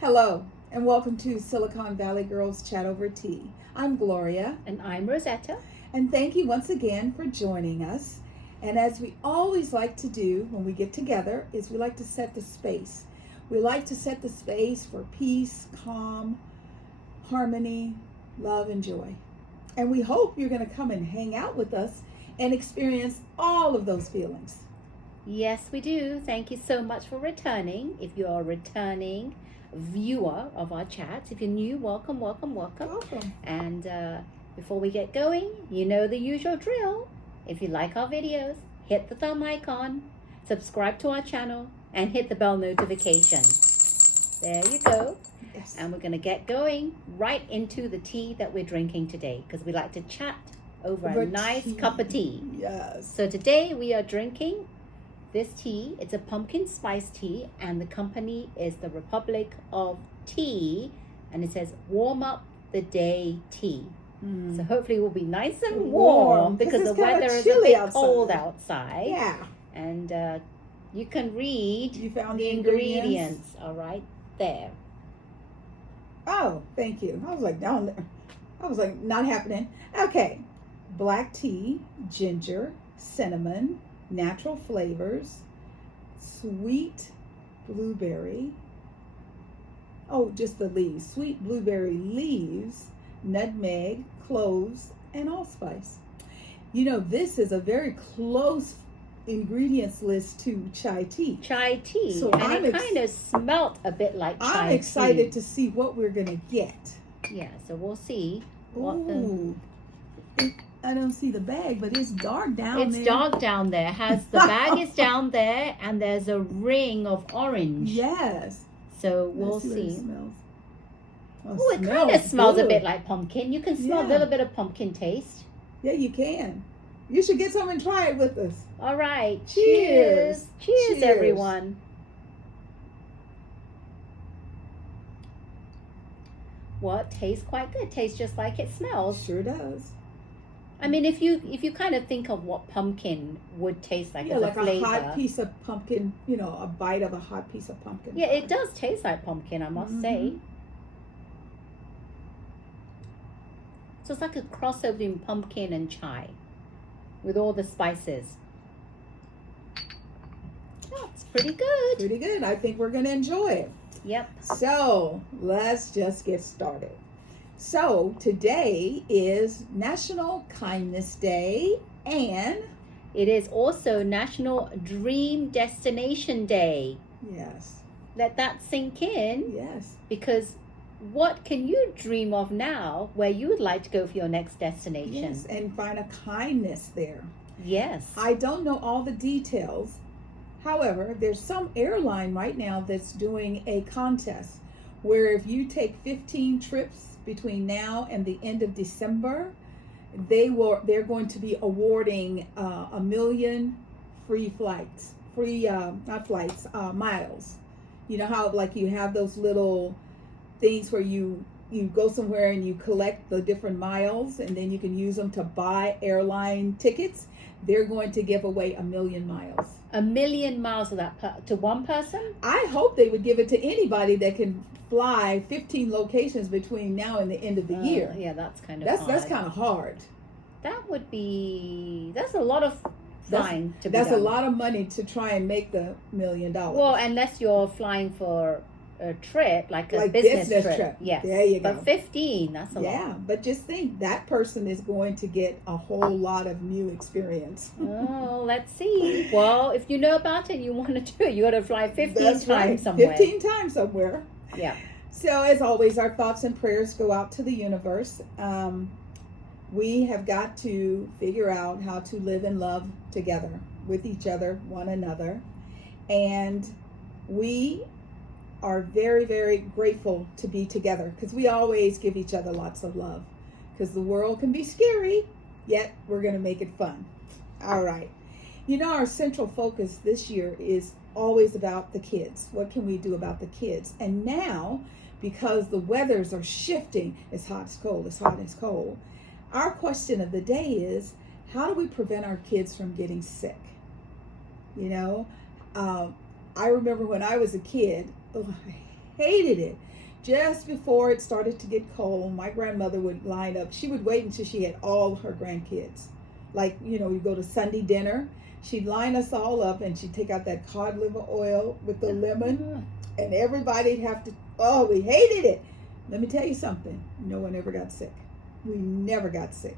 Hello, and welcome to Silicon Valley Girls Chat Over Tea. I'm Gloria, And I'm Rosetta. and thank you once again for joining us. And as we always like to do when we get together, is we like to set the space. We like to set the space for peace, calm, harmony, love, and joy. And we hope you're going to come and hang out with us and experience all of those feelings. Yes, we do. Thank you so much for returning. If you're a returning viewer of our chats, if you're new, welcome. Welcome. And before we get going, you know the usual drill. If you like our videos, hit the thumb icon, subscribe to our channel, and hit the bell notification. There you go. Yes. And we're going to get going right into the tea that we're drinking today because we like to chat over a nice cup of tea. Yes. So today we are drinking this tea. It's a pumpkin spice tea, and the company is the Republic of Tea, and it says warm up the day tea. So hopefully we'll be nice and warm because the weather is a bit cold outside. Yeah. And you can read You found the ingredients all right there. Oh, thank you. I was like, down there. I was like, not happening. Okay. Black tea, ginger, cinnamon, natural flavors, sweet blueberry. Oh, just the leaves. Sweet blueberry leaves, nutmeg, cloves, and allspice. You know, this is a very close ingredients list to chai tea. Chai tea. So and it kind of smelt a bit like chai tea. I'm excited to see what we're going to get. Yeah, so we'll see what Ooh. I don't see the bag, but it's dark down there. It's dark down there. The bag is down there, and there's a ring of orange. Yes. So we'll Let's see. What it see. smells. Oh, it kind of smells a good. bit like pumpkin. You can smell a little bit of pumpkin taste. Yeah, you can. You should get some and try it with us. All right. Cheers. Cheers, everyone. Well, it tastes quite good. It tastes just like it smells. Sure does. I mean, if you kind of think of what pumpkin would taste like as like a flavor. a hot piece of pumpkin, a bite of a hot piece of pumpkin. Yeah, it does taste like pumpkin, I must say. So it's like a crossover between pumpkin and chai with all the spices. Oh, it's pretty good. Pretty good. I think we're going to enjoy it. Yep. So let's just get started. So today is National Kindness Day, and it is also National Dream Destination Day. Yes. Let that sink in. Yes. Because what can you dream of now where you would like to go for your next destination? Yes, and find a kindness there. Yes. I don't know all the details. However, there's some airline right now that's doing a contest where if you take 15 trips between now and the end of December, they're going to be awarding 1 million free flights, miles. You know how like you have those little things where you go somewhere and you collect the different miles and then you can use them to buy airline tickets. They're going to give away 1 million miles. 1 million miles of that to one person? I hope they would give it to anybody that can fly 15 locations between now and the end of the year. Yeah, that's kind of that's kind of hard. That's a lot of flying to be That's done. a lot of money to try and make the $1 million. Well, unless you're flying for a trip, like a like business trip. Yes. There you go. But 15, that's a lot. Yeah, but just think that person is going to get a whole lot of new experience. Oh, let's see. Well, if you know about it and you want to do it, you got to fly 15 That's times right. somewhere. 15 times somewhere. Yeah. So as always, our thoughts and prayers go out to the universe. We have got to figure out how to live in love together with each other, one another. And we are very, very grateful to be together because we always give each other lots of love because the world can be scary, yet we're going to make it fun. All right. You know, our central focus this year is always about the kids. What can we do about the kids? And now, because the weathers are shifting, it's hot, it's cold, it's hot, it's cold. Our question of the day is, how do we prevent our kids from getting sick? You know, I remember when I was a kid, I hated it. Just before it started to get cold, my grandmother would line up. She would wait until she had all her grandkids. Like, you go to Sunday dinner. She'd line us all up, and she'd take out that cod liver oil with the lemon, and everybody'd have to, we hated it. Let me tell you something. No one ever got sick. We never got sick.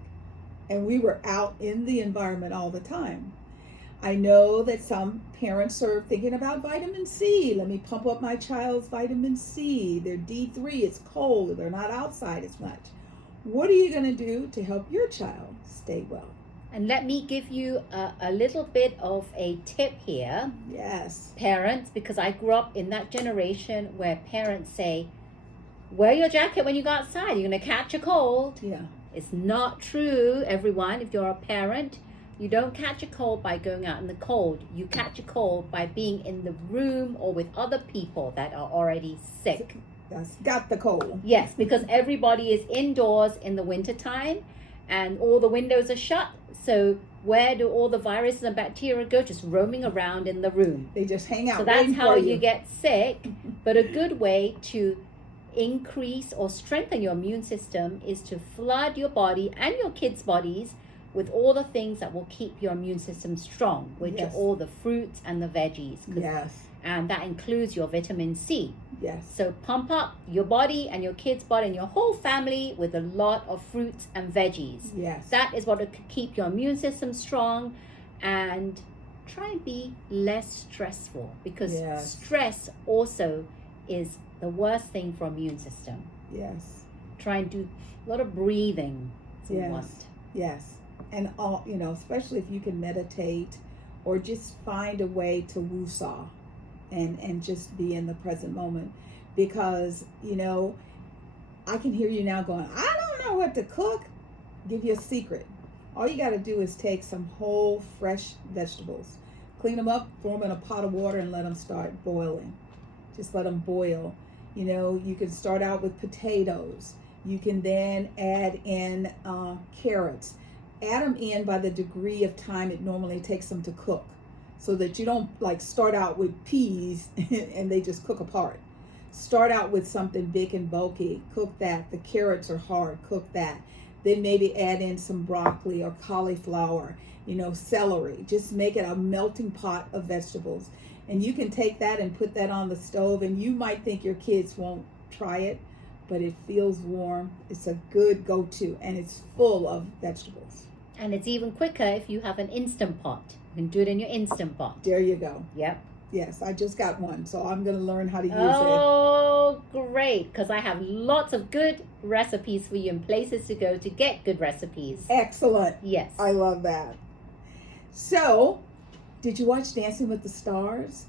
And we were out in the environment all the time. I know that some parents are thinking about vitamin C. Let me pump up my child's vitamin C. They're D3, it's cold, they're not outside as much. What are you going to do to help your child stay well? And let me give you a little bit of a tip here. Yes. Parents, because I grew up in that generation where parents say, wear your jacket when you go outside, you're going to catch a cold. Yeah. It's not true, everyone. If you're a parent, you don't catch a cold by going out in the cold. You catch a cold by being in the room or with other people that are already sick. That's got the cold. Yes, because everybody is indoors in the wintertime and all the windows are shut. So where do all the viruses and bacteria go? Just roaming around in the room. They just hang out. So that's how you get sick. But a good way to increase or strengthen your immune system is to flood your body and your kids' bodies with all the things that will keep your immune system strong, which are all the fruits and the veggies. Yes. And that includes your vitamin C. Yes. So pump up your body and your kids' body and your whole family with a lot of fruits and veggies. Yes. That is what will keep your immune system strong, and try and be less stressful, because stress also is the worst thing for immune system. Yes. Try and do a lot of breathing. Yes. And especially if you can meditate or just find a way to woo-saw and just be in the present moment, because I can hear you now going, I don't know what to cook. Give you a secret. All you got to do is take some whole fresh vegetables, clean them up, throw them in a pot of water, and let them start boiling. Just let them boil. You can start out with potatoes. You can then add in carrots. Add them in by the degree of time it normally takes them to cook, so that you don't start out with peas and they just cook apart. Start out with something big and bulky. Cook that. The carrots are hard. Cook that. Then maybe add in some broccoli or cauliflower, celery. Just make it a melting pot of vegetables. And you can take that and put that on the stove, and you might think your kids won't try it, but it feels warm. It's a good go-to, and it's full of vegetables. And it's even quicker if you have an Instant Pot. You can do it in your Instant Pot. There you go. Yep. Yes, I just got one, so I'm going to learn how to use it. Oh, great, because I have lots of good recipes for you and places to go to get good recipes. Excellent. Yes. I love that. So, did you watch Dancing with the Stars?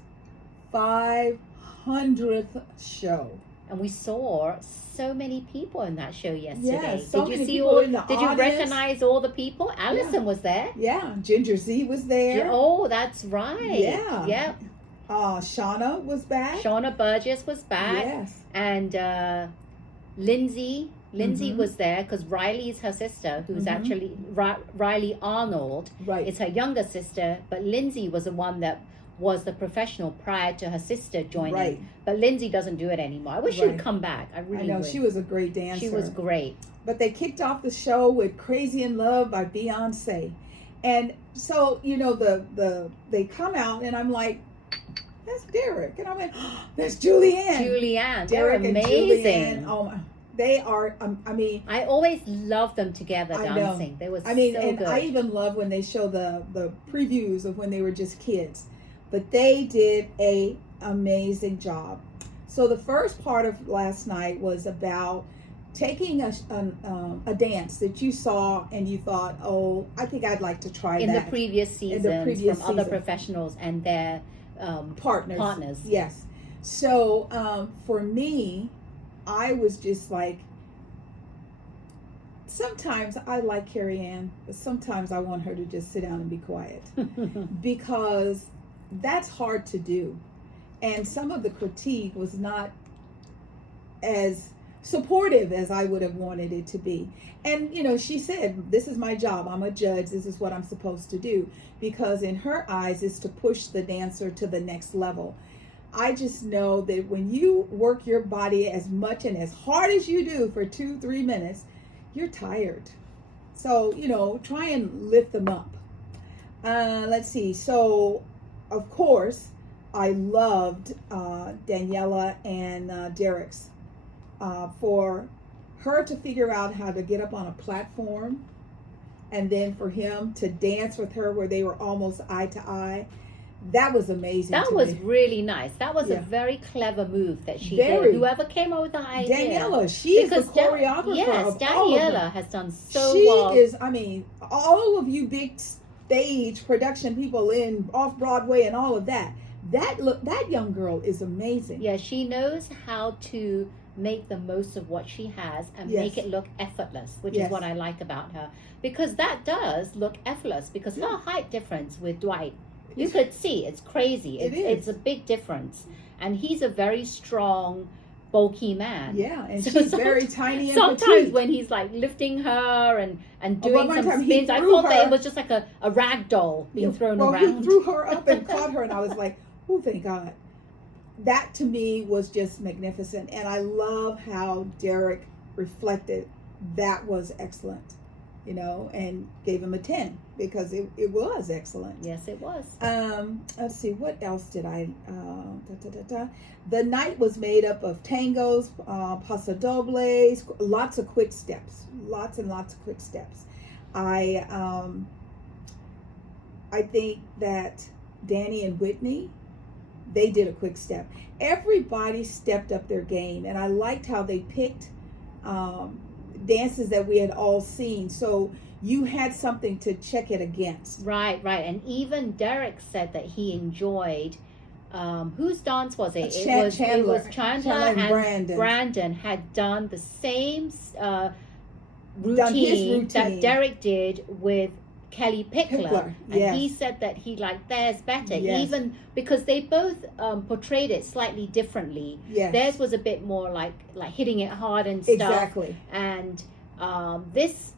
500th show. And we saw so many people in that show yesterday. Yes, so did you many see people all? in the Did you audience. recognize all the people? Allison was there. Yeah, Ginger Z was there. Oh, that's right. Yeah. Yep. Shauna was back. Shauna Burgess was back. Yes. And Lindsay was there, because Riley is her sister, who's actually Riley Arnold. Right. It's her younger sister, but Lindsay was the one that was the professional prior to her sister joining. Right. But Lindsay doesn't do it anymore. I wish she would come back. I really know. would. She was a great dancer. She was great. But they kicked off the show with Crazy in Love by Beyonce. And so, they come out, and I'm like, that's Derek. And I'm like, that's Julianne. Julianne. Derek They're and amazing. Julianne. Oh my. They are, I always loved them together dancing. They were so good. I even love when they show the previews of when they were just kids. But they did a amazing job. So the first part of last night was about taking a dance that you saw and you thought, oh, I think I'd like to try in that. The previous seasons from other professionals and their partners. Yes. So for me, I was just like, sometimes I like Carrie Ann, but sometimes I want her to just sit down and be quiet because that's hard to do. And some of the critique was not as supportive as I would have wanted it to be. And, she said, this is my job. I'm a judge. This is what I'm supposed to do. Because in her eyes, it's to push the dancer to the next level. I just know that when you work your body as much and as hard as you do for 2-3 minutes, you're tired. So, try and lift them up. Let's see. So, of course, I loved Daniela and Derek's for her to figure out how to get up on a platform, and then for him to dance with her where they were almost eye to eye. That was amazing. That was really nice. That was a very clever move that she did. Whoever came up with the idea. Daniela, she is the choreographer. Yes, Daniela has done so well. She is, all of you big stage production people in off Broadway and all of that. That young girl is amazing. Yeah, she knows how to make the most of what she has and make it look effortless, which is what I like about her. Because that does look effortless, because her height difference with Dwight, you could see, it's crazy. It's a big difference. And he's a very strong, bulky man. Yeah, and so she's very tiny and sometimes petite. When he's like lifting her and doing some spins, I thought that it was just like a rag doll being thrown around. He threw her up and caught her, and I was like, oh, thank God. That to me was just magnificent. And I love how Derek reflected. That was excellent, and gave him a 10 because it was excellent. Yes, it was. Let's see, what else did I, The night was made up of tangos, pasodobles, lots of quick steps, lots and lots of quick steps. I think that Danny and Whitney, they did a quick step. Everybody stepped up their game, and I liked how they picked dances that we had all seen, so you had something to check it against. Right. And even Derek said that he enjoyed whose dance was it? It was Chandler and Brandon had done the same routine that Derek did with Kelly Pickler. And he said that he liked theirs better, even because they both portrayed it slightly differently. Theirs was a bit more like hitting it hard and stuff. Exactly. And this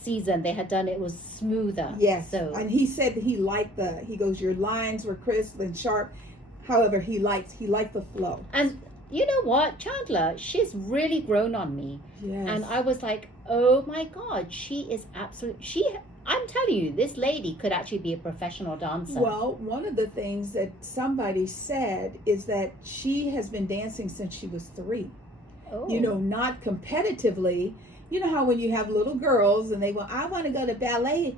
season they had done it was smoother. So, and he said that he liked he goes, your lines were crisp and sharp. However, he liked the flow. And you know what, Chandler, she's really grown on me. And I was like, oh my God, she is I'm telling you, this lady could actually be a professional dancer. Well, one of the things that somebody said is that she has been dancing since she was 3. Oh. Not competitively. You know how when you have little girls and I want to go to ballet,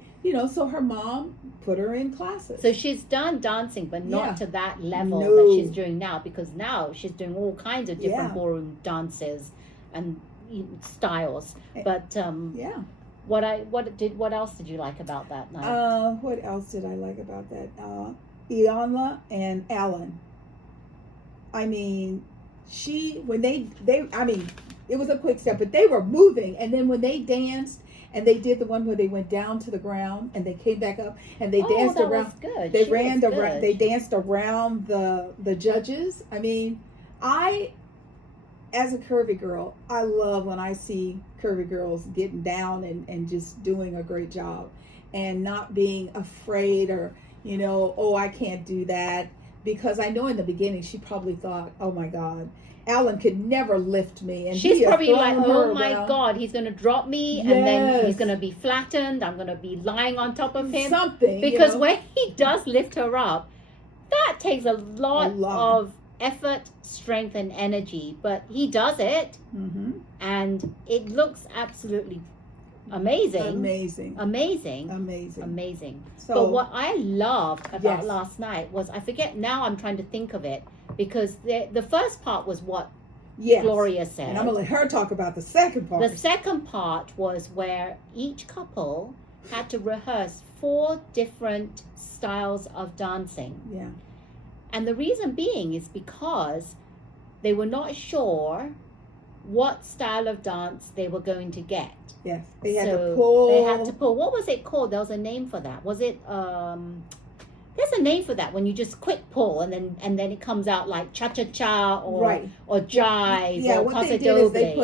so her mom put her in classes. So she's done dancing, but not to that level that she's doing now, because now she's doing all kinds of different ballroom dances and styles. But what else did you like about that night? What else did I like about that? Iyanla and Alan. It was a quick step, but they were moving. And then when they danced, and they did the one where they went down to the ground and they came back up and they danced around. Good. They ran around. They danced around the judges. As a curvy girl, I love when I see curvy girls getting down and just doing a great job and not being afraid or, I can't do that. Because I know in the beginning she probably thought, oh my God, Alan could never lift me. And she's probably like, oh my God, he's going to drop me and then he's going to be flattened. I'm going to be lying on top of him. Something. Because when he does lift her up, that takes a lot of effort, strength, and energy. But he does it. Mm-hmm. And it looks absolutely amazing. So, but what I loved about last night was, I forget now, I'm trying to think of it, because the first part was what Gloria said. And I'm going to let her talk about the second part. The second part was where each couple had to rehearse 4 different styles of dancing. Yeah. And the reason being is because they were not sure what style of dance they were going to get. Yes, they had to pull. What was it called? There was a name for that. Was it? There's a name for that when you just quick pull and then it comes out like cha cha cha or jive. Yeah, or what they did is they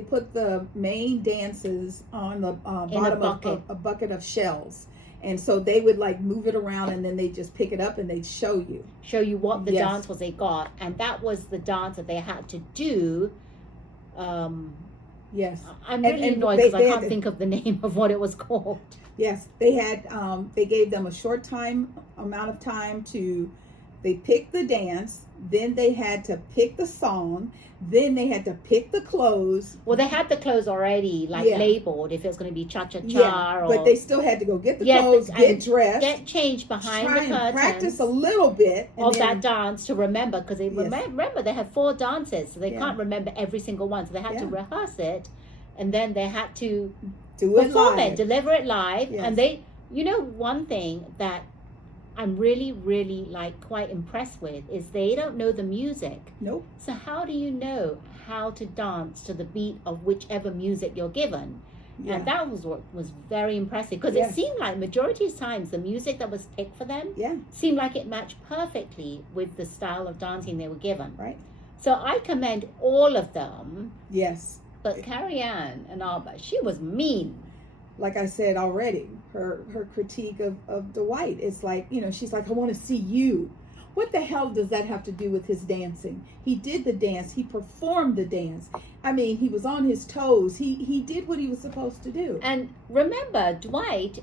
put the main dances on the bottom of a bucket of shells, And so they would like move it around, and then they just pick it up and they'd show you What the Yes. dance was they got, and that was the dance that they had to do. Yes, I'm And- really and annoyed they- because I they can't had- think of the name of what it was called. yes. They had they gave them a short amount of time to. They picked the dance, then they had to pick the song, then they had to pick the clothes. Well, they had the clothes already Yeah. labeled if it was going to be cha-cha-cha Yeah, or but they still had to go get the Yes, clothes, and get dressed, get changed behind try the and curtains practice a little bit and of then, that dance to remember, because they Yes. remember they had 4 dances, so they Yeah. can't remember every single one. So they had to Yeah. rehearse it, and then they had to do it perform live. it, deliver it live. Yes. And they, one thing that I'm really, really like quite impressed with is they don't know the music. Nope. So how do you know how to dance to the beat of whichever music you're given? Yeah. And that was what was very impressive, because Yes. it seemed like majority of times the music that was picked for them Yeah. seemed like it matched perfectly with the style of dancing they were given. Right. So I commend all of them, Yes. but Carrie Ann and Alba, she was mean. Like I said already, her critique of Dwight is like, she's like, I want to see you. What the hell does that have to do with his dancing? He did the dance. He performed the dance. I mean, he was on his toes. He did what he was supposed to do. And remember, Dwight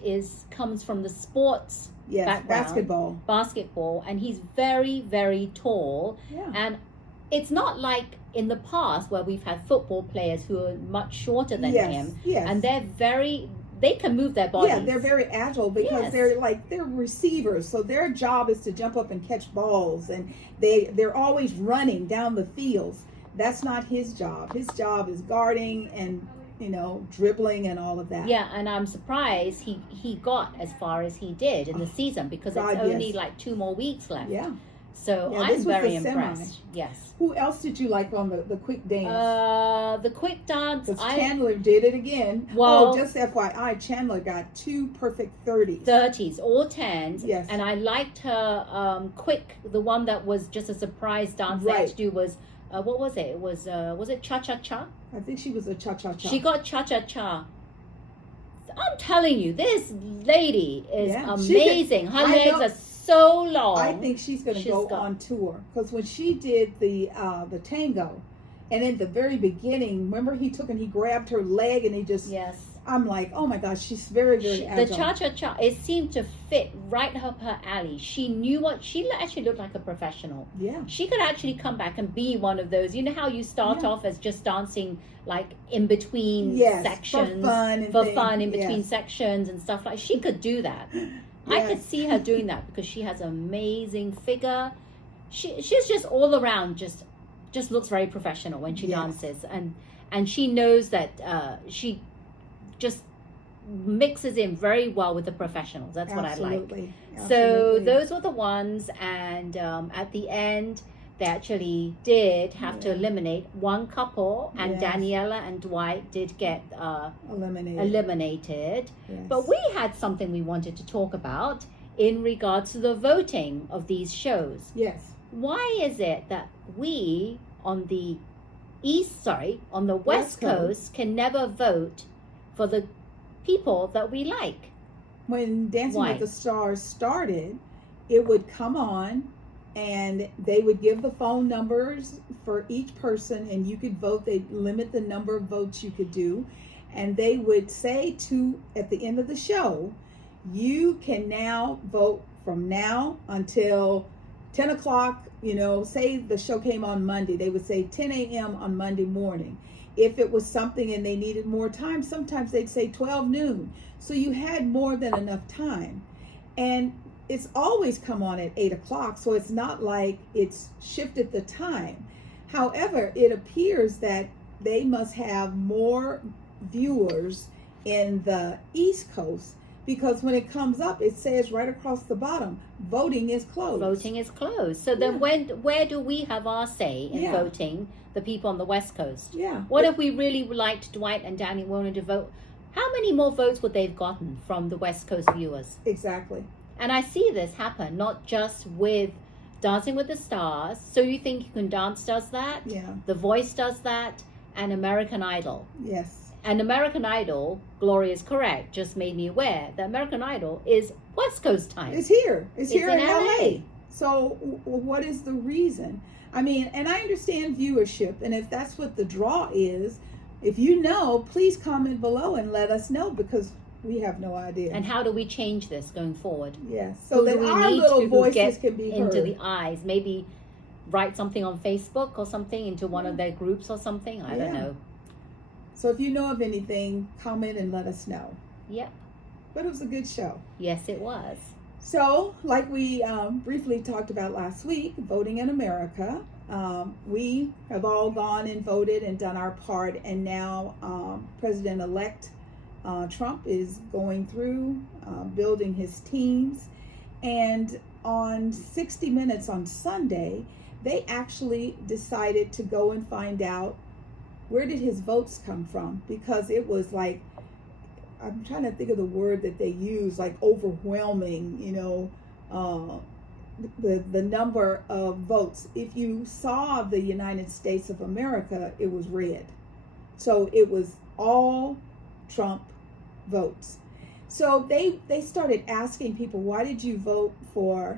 comes from the sports Yes, background, basketball, and he's very, very tall. Yeah. And it's not like in the past where we've had football players who are much shorter than Yes. him, Yes. and they can move their bodies. Yeah, they're very agile because Yes. they're receivers. So their job is to jump up and catch balls, and they're always running down the fields. That's not his job. His job is guarding and dribbling and all of that. Yeah, and I'm surprised he got as far as he did in the season, because it's God, only yes. like 2 more weeks left. Yeah. So Yeah, I'm this was very the semi. impressed. Yes. Who else did you like on the quick dance? The quick dance. Because Chandler did it again. Well- just FYI, Chandler got 2 perfect 30s. 30s, all 10s. Yes. And I liked her quick. The one that was just a surprise dance they had to Right. do was, what was it? It was it cha-cha-cha? I think she was a cha-cha-cha. She got cha-cha-cha. I'm telling you, this lady is Yeah, she could- amazing. Her I legs know. are so long. I think she's going to She's go got- on tour, because when she did the tango, and in the very beginning, remember he grabbed her leg and he just, Yes. I'm like, oh my gosh, she's very, very The agile. cha-cha-cha, it seemed to fit right up her alley. She knew she actually looked like a professional. Yeah. She could actually come back and be one of those. You know how you start Yeah. off as just dancing like in between Yes, sections, for fun and for things, fun in between yes. sections and stuff like. She could do that. I Yes. could see her doing that because she has an amazing figure. She's just all around just looks very professional when she Yes. dances, and she knows that she just mixes in very well with the professionals. That's what I like. Absolutely. So Absolutely. those were the ones, and at the end they actually did have to Yeah. eliminate one couple, and Yes. Daniela and Dwight did get eliminated. Yes. But we had something we wanted to talk about in regards to the voting of these shows. Yes. Why is it that we on the West Coast can never vote for the people that we like? When Dancing Why? with the Stars started, it would come on and they would give the phone numbers for each person, and you could vote. They'd limit the number of votes you could do, and they would say at the end of the show, you can now vote from now until 10 o'clock. Say the show came on Monday, they would say 10 a.m. on Monday morning. If it was something and they needed more time, sometimes they'd say 12 noon. So you had more than enough time. And it's always come on at 8 o'clock, so it's not like it's shifted the time. However, it appears that they must have more viewers in the East Coast, because when it comes up, it says right across the bottom, voting is closed. Voting is closed. So then where do we have our say in Yeah. voting, the people on the West Coast? Yeah. What if we really liked Dwight and Danny wanted to vote? How many more votes would they've gotten from the West Coast viewers? Exactly. And I see this happen, not just with Dancing with the Stars. So You Think You Can Dance does that. Yeah. The Voice does that. And American Idol. Yes. And American Idol, Gloria is correct, just made me aware that American Idol is West Coast time. It's here. It's here in LA. LA. So what is the reason? I mean, and I understand viewership, and if that's what the draw is, if you know, please comment below and let us know, because we have no idea. And how do we change this going forward? Yes, so that our little voices can be heard. Into the eyes, maybe write something on Facebook or something into one of their groups or something. I don't know. So if you know of anything, comment and let us know. Yep. But it was a good show. Yes, it was. So, like we briefly talked about last week, voting in America, we have all gone and voted and done our part, and now President-elect Trump is going through building his teams. And on 60 Minutes on Sunday, they actually decided to go and find out where did his votes come from, because it was like, I'm trying to think of the word that they use, like overwhelming, you know, the number of votes. If you saw the United States of America, it was red. So it was all Trump votes. So they started asking people, why did you vote for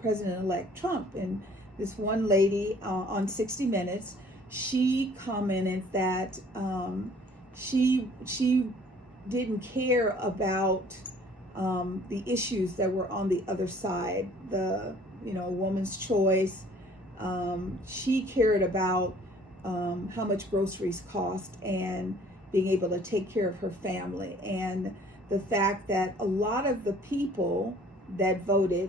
President-elect Trump? And this one lady on 60 Minutes, she commented that she didn't care about the issues that were on the other side, the woman's choice. She cared about how much groceries cost and being able to take care of her family, and the fact that a lot of the people that voted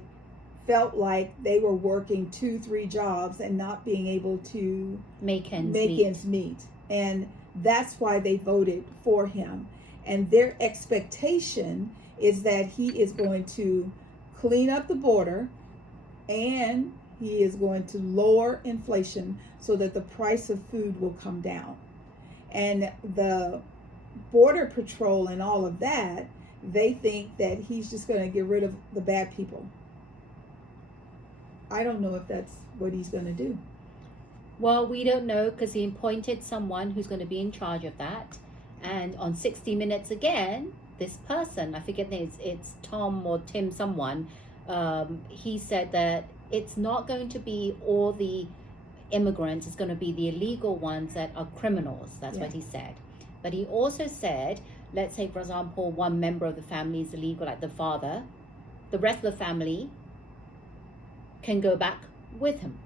felt like they were working 2-3 jobs and not being able to make ends meet. And that's why they voted for him. And their expectation is that he is going to clean up the border, and he is going to lower inflation so that the price of food will come down. And the Border Patrol and all of that, they think that he's just going to get rid of the bad people. I don't know if that's what he's going to do. Well, we don't know, because he appointed someone who's going to be in charge of that. And on 60 Minutes again, this person, I forget the name, it's Tom or Tim someone, he said that it's not going to be all the immigrants, it's going to be the illegal ones that are criminals. That's what he said. But he also said, let's say, for example, one member of the family is illegal, like the father, the rest of the family can go back with him.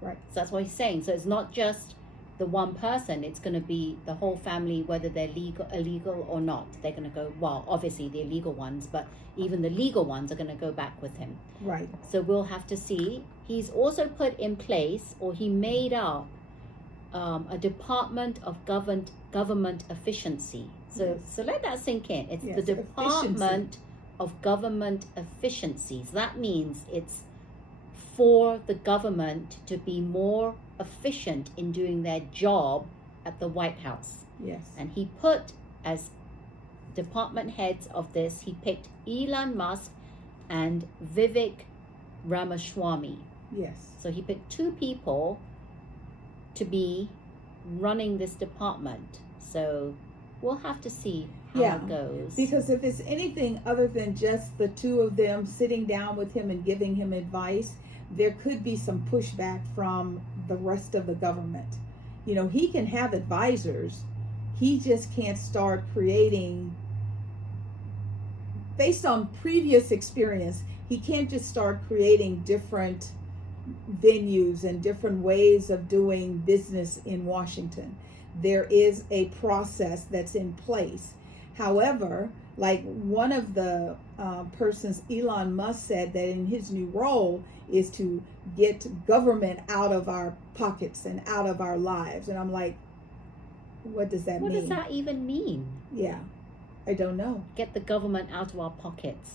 Right. So that's what he's saying. So it's not just the one person, it's going to be the whole family, whether they're illegal or not. They're going to go, well, obviously the illegal ones, but even the legal ones are going to go back with him. Right. So we'll have to see. He's also put in place, or he made up, a Department of Government Efficiency. So let that sink in. It's the Department of Government Efficiency. So that means it's for the government to be more efficient in doing their job at the White House. Yes. And he put as department heads of this, he picked Elon Musk and Vivek Ramaswamy. Yes. So he picked 2 people to be running this department. So we'll have to see how it goes. Because if it's anything other than just the 2 of them sitting down with him and giving him advice, there could be some pushback from the rest of the government. You know, he can have advisors. He just can't start creating, based on previous experience, he can't just start creating different venues and different ways of doing business in Washington. There is a process that's in place. However, like one of the persons, Elon Musk, said that in his new role is to get government out of our pockets and out of our lives. And I'm like, what does that mean? What does that even mean? Yeah, I don't know. Get the government out of our pockets.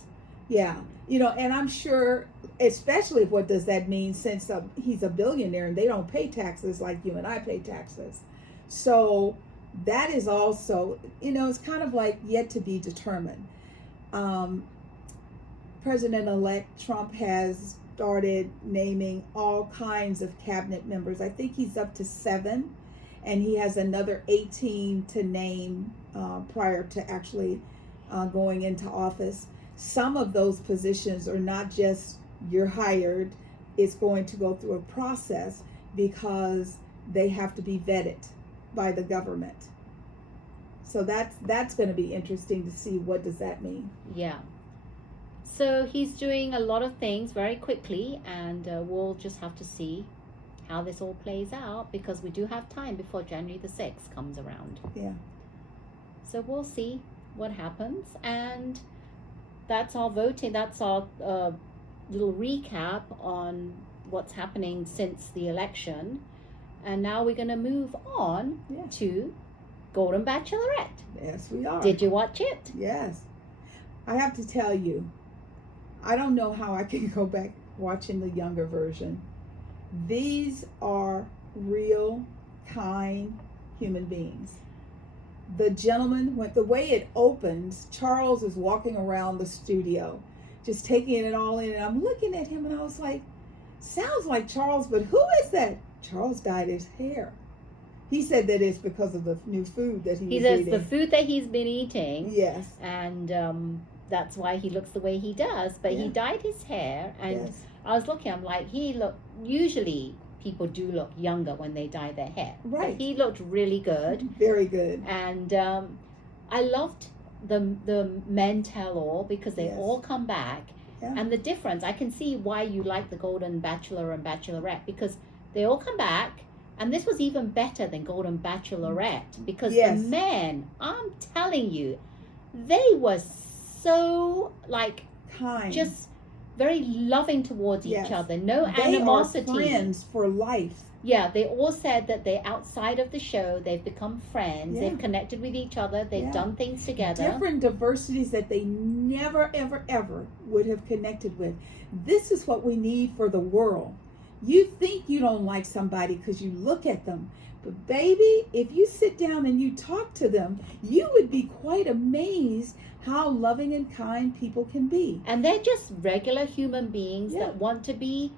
Yeah, you know, and I'm sure, especially what does that mean, since he's a billionaire and they don't pay taxes like you and I pay taxes. So that is also, you know, it's kind of like yet to be determined. President-elect Trump has started naming all kinds of cabinet members. I think he's up to 7. and he has another 18 to name prior to actually going into office. Some of those positions are not just you're hired, it's going to go through a process because they have to be vetted by the government. So that's going to be interesting to see what does that mean. Yeah. So he's doing a lot of things very quickly, and we'll just have to see how this all plays out, because we do have time before January the 6th comes around. Yeah. So we'll see what happens, and that's our voting. That's our little recap on what's happening since the election. And now we're going to move on to Golden Bachelorette. Yes, we are. Did you watch it? Yes. I have to tell you, I don't know how I can go back watching the younger version. These are real, kind human beings. The gentleman, the way it opens, Charles is walking around the studio, just taking it all in. And I'm looking at him and I was like, sounds like Charles, but who is that? Charles dyed his hair. He said that it's because of the new food that he was says eating. the food that he's been eating. Yes. And that's why he looks the way he does. But he dyed his hair, and I was looking, I'm like, usually people do look younger when they dye their hair. Right. But he looked really good. Very good. And I loved the men tell all, because they all come back. Yeah. And the difference, I can see why you like the Golden Bachelor and Bachelorette, because they all come back. And this was even better than Golden Bachelorette, because the men, I'm telling you, they were so kind, just very loving towards each other. No animosity. They are friends for life. Yeah, they all said that they're outside of the show. They've become friends. They've connected with each other. They've done things together. Different diversities that they never, ever, ever would have connected with. This is what we need for the world. You think you don't like somebody because you look at them. But baby, if you sit down and you talk to them, you would be quite amazed how loving and kind people can be. And they're just regular human beings that want to be,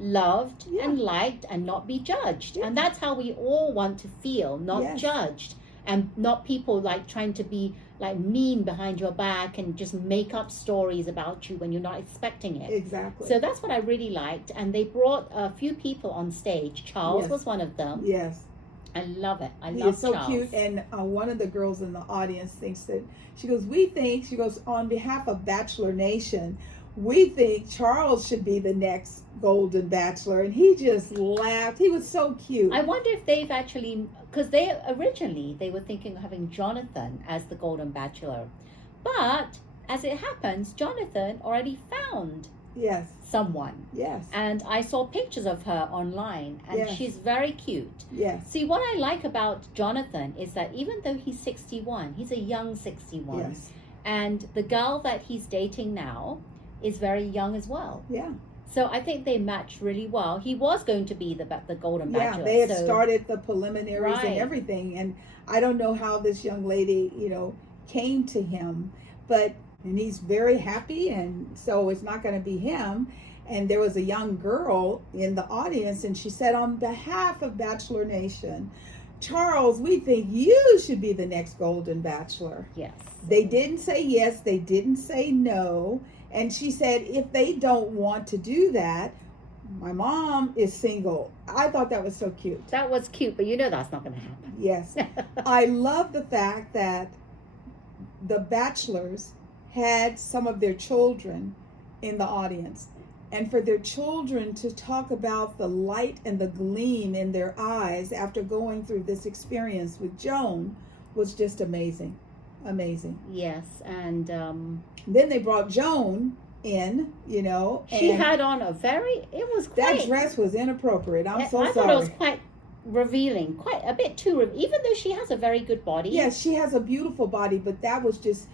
loved and liked and not be judged. And that's how we all want to feel, not judged. And not people trying to be mean behind your back and just make up stories about you when you're not expecting it. Exactly. So that's what I really liked. And they brought a few people on stage. Charles was one of them. Yes. I love it. I love He is so Charles. cute. And one of the girls in the audience thinks that, she goes, on behalf of Bachelor Nation, we think Charles should be the next Golden Bachelor. And he just laughed. He was so cute. I wonder if they've actually, because they were thinking of having Jonathan as the Golden Bachelor. But as it happens, Jonathan already found someone. Yes. And I saw pictures of her online, and she's very cute. Yes. See, what I like about Jonathan is that even though he's 61, he's a young 61. Yes. And the girl that he's dating now is very young as well. Yeah. So I think they match really well. He was going to be the Golden Bachelor. Yeah, they had started the preliminaries and everything. And I don't know how this young lady, came to him, and he's very happy, and so it's not going to be him. And there was a young girl in the audience, and she said, on behalf of Bachelor Nation, Charles, we think you should be the next Golden Bachelor. Yes. They didn't say yes, they didn't say no. And she said, if they don't want to do that, my mom is single. I thought that was so cute. That was cute, but that's not going to happen. Yes. I love the fact that the bachelors had some of their children in the audience. And for their children to talk about the light and the gleam in their eyes after going through this experience with Joan was just amazing. Amazing. Yes. And then they brought Joan in, she had on it was quite, that dress was inappropriate. I'm so sorry. I thought it was quite revealing, quite a bit too, even though she has a very good body. Yes, she has a beautiful body, but that was just,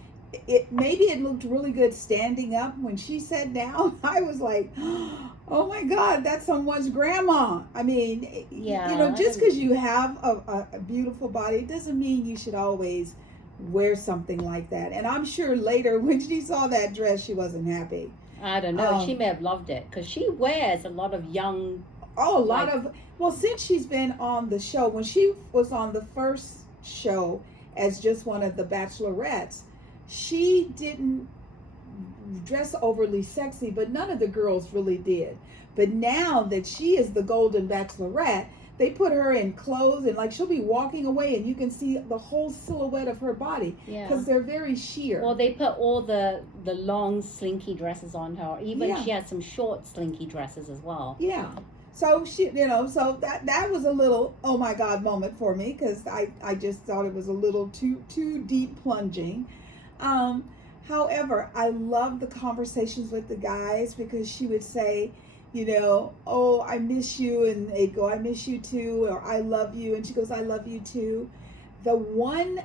maybe it looked really good standing up. When she sat down, I was like, oh my God, that's someone's grandma. I mean, just because you have a beautiful body, it doesn't mean you should always wear something like that. And I'm sure later when she saw that dress, she wasn't happy. I don't know. She may have loved it, because she wears a lot of young Oh, a lot of, well, since she's been on the show, when she was on the first show as just one of the bachelorettes, she didn't dress overly sexy, but none of the girls really did. But now that she is the Golden Bachelorette, they put her in clothes and like she'll be walking away and you can see the whole silhouette of her body because they're very sheer. Well, they put all the long slinky dresses on her. Even she has some short slinky dresses as well. Yeah. So she, so that was a little oh my God moment for me because I just thought it was a little too deep plunging. However, I love the conversations with the guys because she would say, oh, I miss you. And they go, I miss you too. Or I love you. And she goes, I love you too. The one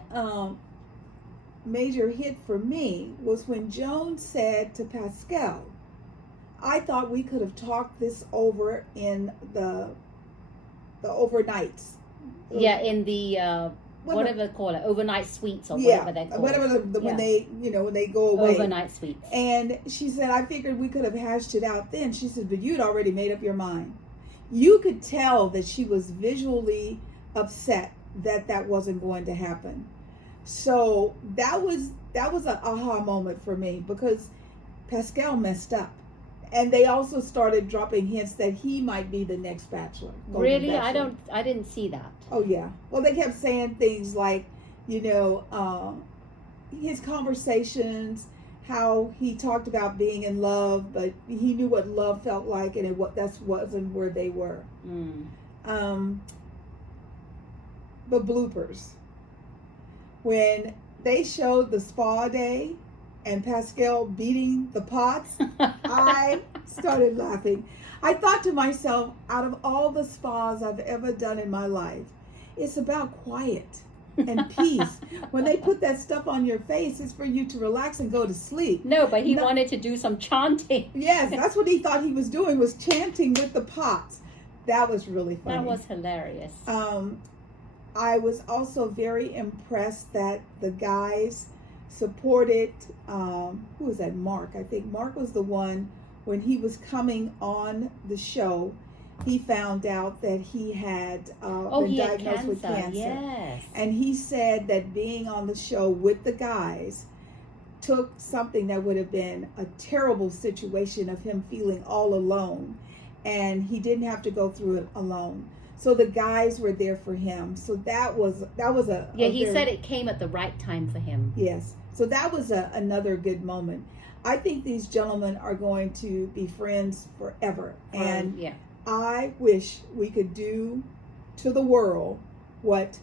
major hit for me was when Joan said to Pascal, I thought we could have talked this over in the overnights. Yeah, in the whatever they call it, overnight suites or whatever they call it. When they when they go away. Overnight suites. And she said, I figured we could have hashed it out then. She said, but you'd already made up your mind. You could tell that she was visually upset that wasn't going to happen. So that was an aha moment for me because Pascal messed up. And they also started dropping hints that he might be the next Bachelor. Really? Bachelor. I didn't see that. Oh yeah. Well, they kept saying things like, his conversations, how he talked about being in love, but he knew what love felt like, and that wasn't where they were. The bloopers when they showed the spa day and Pascal beating the pots, I started laughing. I thought to myself, out of all the spas I've ever done in my life, it's about quiet and peace. When they put that stuff on your face, it's for you to relax and go to sleep. No, but he wanted to do some chanting. Yes, that's what he thought he was doing, was chanting with the pots. That was really funny. That was hilarious. I was also very impressed that the guys supported, who was that, Mark? I think Mark was the one, when he was coming on the show, he found out that he had been diagnosed with cancer. Yes. And he said that being on the show with the guys took something that would have been a terrible situation of him feeling all alone, and he didn't have to go through it alone. So the guys were there for him. So that was a he said it came at the right time for him. Yes. So that was another good moment. I think these gentlemen are going to be friends forever. And I wish we could do to the world what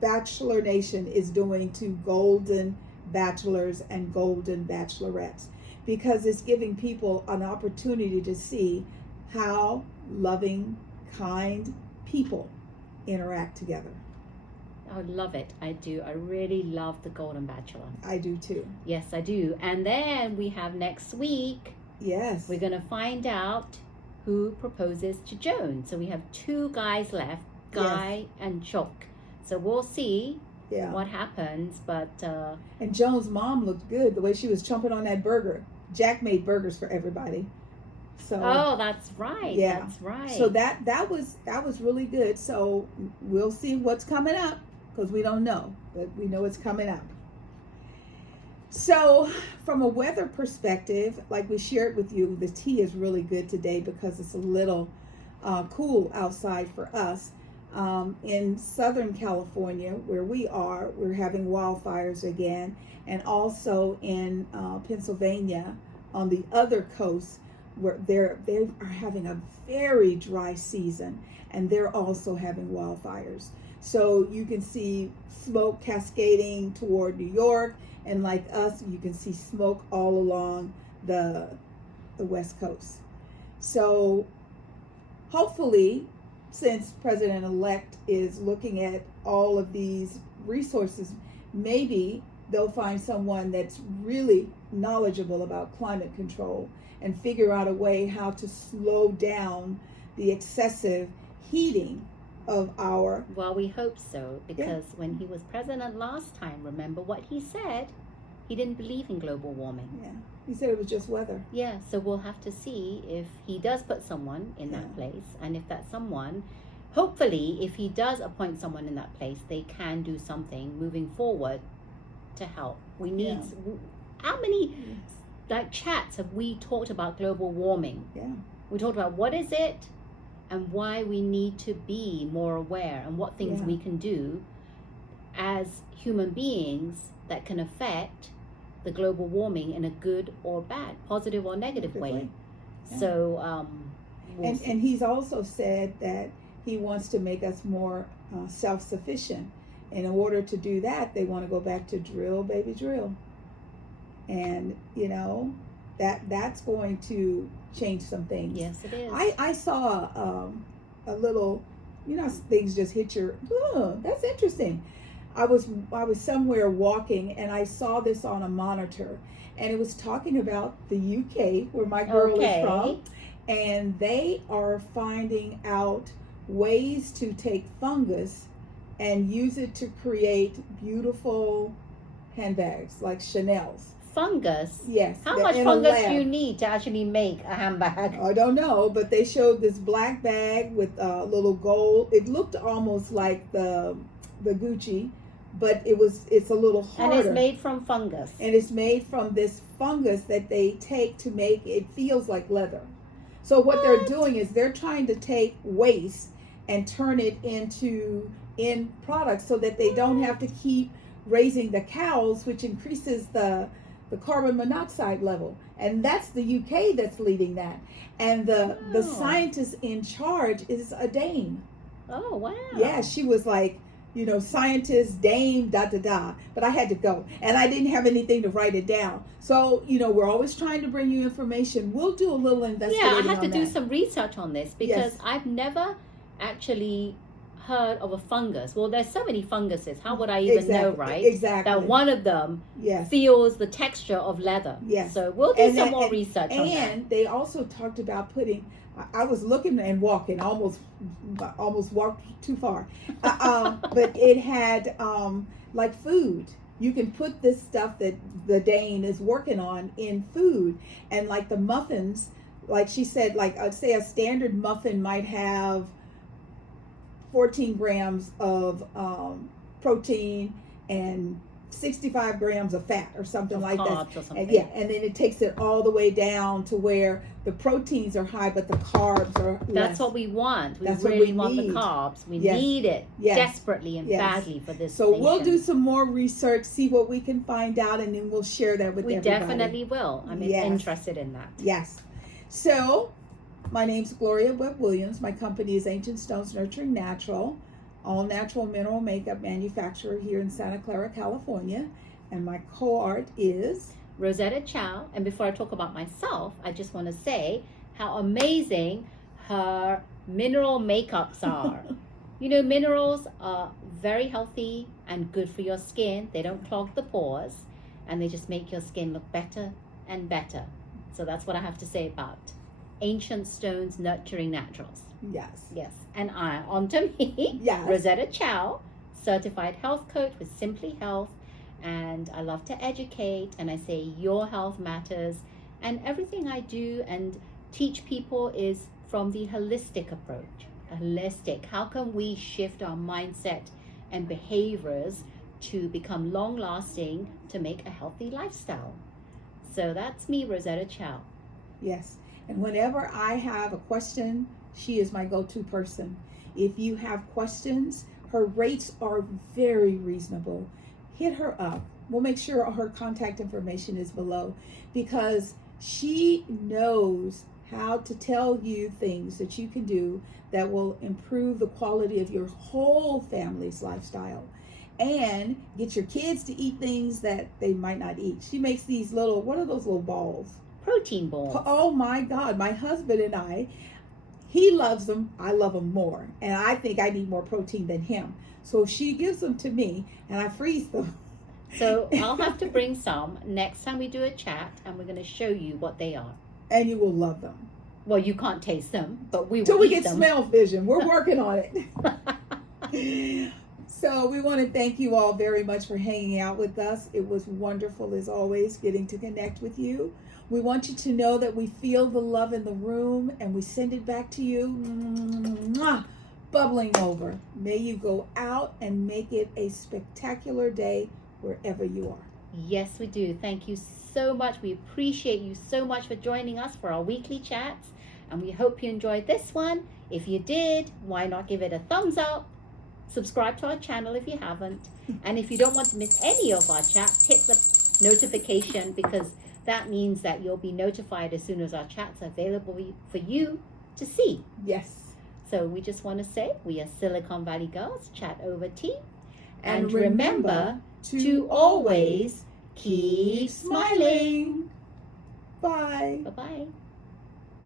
Bachelor Nation is doing to Golden Bachelors and Golden Bachelorettes, because it's giving people an opportunity to see how loving, kind people interact together. I love it. I do. I really love the Golden Bachelor. I do too. Yes, I do. And then we have next week. Yes. We're going to find out who proposes to Joan. So we have 2 guys left, Guy and Chuck. So we'll see what happens. But and Joan's mom looked good, the way she was chomping on that burger. Jack made burgers for everybody. So that's right. Yeah. That's right. So that was really good. So we'll see what's coming up, because we don't know, but we know it's coming up. So from a weather perspective, like we shared with you, the tea is really good today because it's a little cool outside for us. In Southern California, where we are, we're having wildfires again, and also in Pennsylvania on the other coast, where they are having a very dry season, and they're also having wildfires. So you can see smoke cascading toward New York, and like us, you can see smoke all along the West Coast. So hopefully, since President-elect is looking at all of these resources, maybe they'll find someone that's really knowledgeable about climate control and figure out a way how to slow down the excessive heating of our... Well, we hope so, because when he was president last time, remember what he said? he didn't believe in global warming. Yeah. He said it was just weather. Yeah, so we'll have to see if he does put someone in that Yeah. place, and if that someone, hopefully, if he does appoint someone in that place, they can do something moving forward to help. We need, how many like chats have we talked about global warming? Yeah. We talked about what is it and why we need to be more aware and what things Yeah. we can do as human beings that can affect the global warming in a good or bad, positive or negative way. Yeah. So, we'll see. And he's also said that he wants to make us more self-sufficient. And in order to do that, they want to go back to drill, baby, drill. And, you know, that's going to change some things. Yes, it is. I saw a little, you know, things just hit your, that's interesting. I was somewhere walking and I saw this on a monitor, and it was talking about the UK, where my girl is from, and they are finding out ways to take fungus and use it to create beautiful handbags like Chanel's. Fungus? Yes. How much fungus do you need to actually make a handbag? I don't know, but they showed this black bag with a little gold. It looked almost like the Gucci, but it's a little harder. And it's made from fungus. And it's made from this fungus that they take to make it feels like leather. So what they're doing is they're trying to take waste and turn it into end products so that they don't have to keep raising the cows, which increases the carbon monoxide level. And that's the UK that's leading that. And the scientist in charge is a Dane. Oh, wow. Yeah, she was like, you know, scientist, Dame, da. But I had to go. And I didn't have anything to write it down. So, you know, we're always trying to bring you information. We'll do a little investigating on that. Yeah, I have to do some research on this because Yes. I've never actually heard of a fungus. Well, there's so many funguses. How would I even know, right? Exactly. That one of them Yes. feels the texture of leather. Yes. So we'll do some more research on that. And they also talked about putting, I was looking and walking, almost walked too far. But it had like food. You can put this stuff that the Dane is working on in food. And like the muffins, like she said, like I'd say a standard muffin might have 14 grams of protein and 65 grams of fat or something like that. Or something. And and then it takes it all the way down to where the proteins are high, but the carbs are less. That's what we want. We That's what really we want need. the carbs. We Yes. need it Yes. desperately and Yes. badly for this So nation. we'll do some more research, see what we can find out, and then we'll share that with We everybody. definitely will. I'm Yes. interested in that. Yes. So, my name's Gloria Webb Williams. My company is Ancient Stones Nurturing Natural, all natural mineral makeup manufacturer here in Santa Clara, California. And my co-art is Rosetta Chow. And before I talk about myself, I just want to say how amazing her mineral makeups are. You know, minerals are very healthy and good for your skin. They don't clog the pores, and they just make your skin look better and better. So that's what I have to say about Ancient Stones Nurturing Naturals. Yes. Yes. And on to me, Yes. Rosetta Chow, certified health coach with Simply Health. And I love to educate, and I say your health matters. And everything I do and teach people is from the holistic approach. Holistic. How can we shift our mindset and behaviors to become long lasting to make a healthy lifestyle? So that's me, Rosetta Chow. Yes. And whenever I have a question, she is my go-to person. If you have questions, her rates are very reasonable. Hit her up. We'll make sure her contact information is below, because she knows how to tell you things that you can do that will improve the quality of your whole family's lifestyle and get your kids to eat things that they might not eat. She makes these little, what are those little balls? Protein balls. Oh my God, my husband and I, he loves them, I love them more. And I think I need more protein than him. So she gives them to me and I freeze them. So I'll have to bring some next time we do a chat, and we're going to show you what they are. And you will love them. Well, you can't taste them, but we will Till we eat get them. smell vision. We're working on it. So we want to thank you all very much for hanging out with us. It was wonderful as always getting to connect with you. We want you to know that we feel the love in the room and we send it back to you. Mwah! Bubbling over. May you go out and make it a spectacular day wherever you are. Yes, we do. Thank you so much. We appreciate you so much for joining us for our weekly chats. And we hope you enjoyed this one. If you did, why not give it a thumbs up? Subscribe to our channel if you haven't. And if you don't want to miss any of our chats, hit the notification, because that means that you'll be notified as soon as our chats are available for you to see. Yes. So we just want to say we are Silicon Valley Girls, chat over tea. And remember to always keep smiling. Bye. Bye-bye.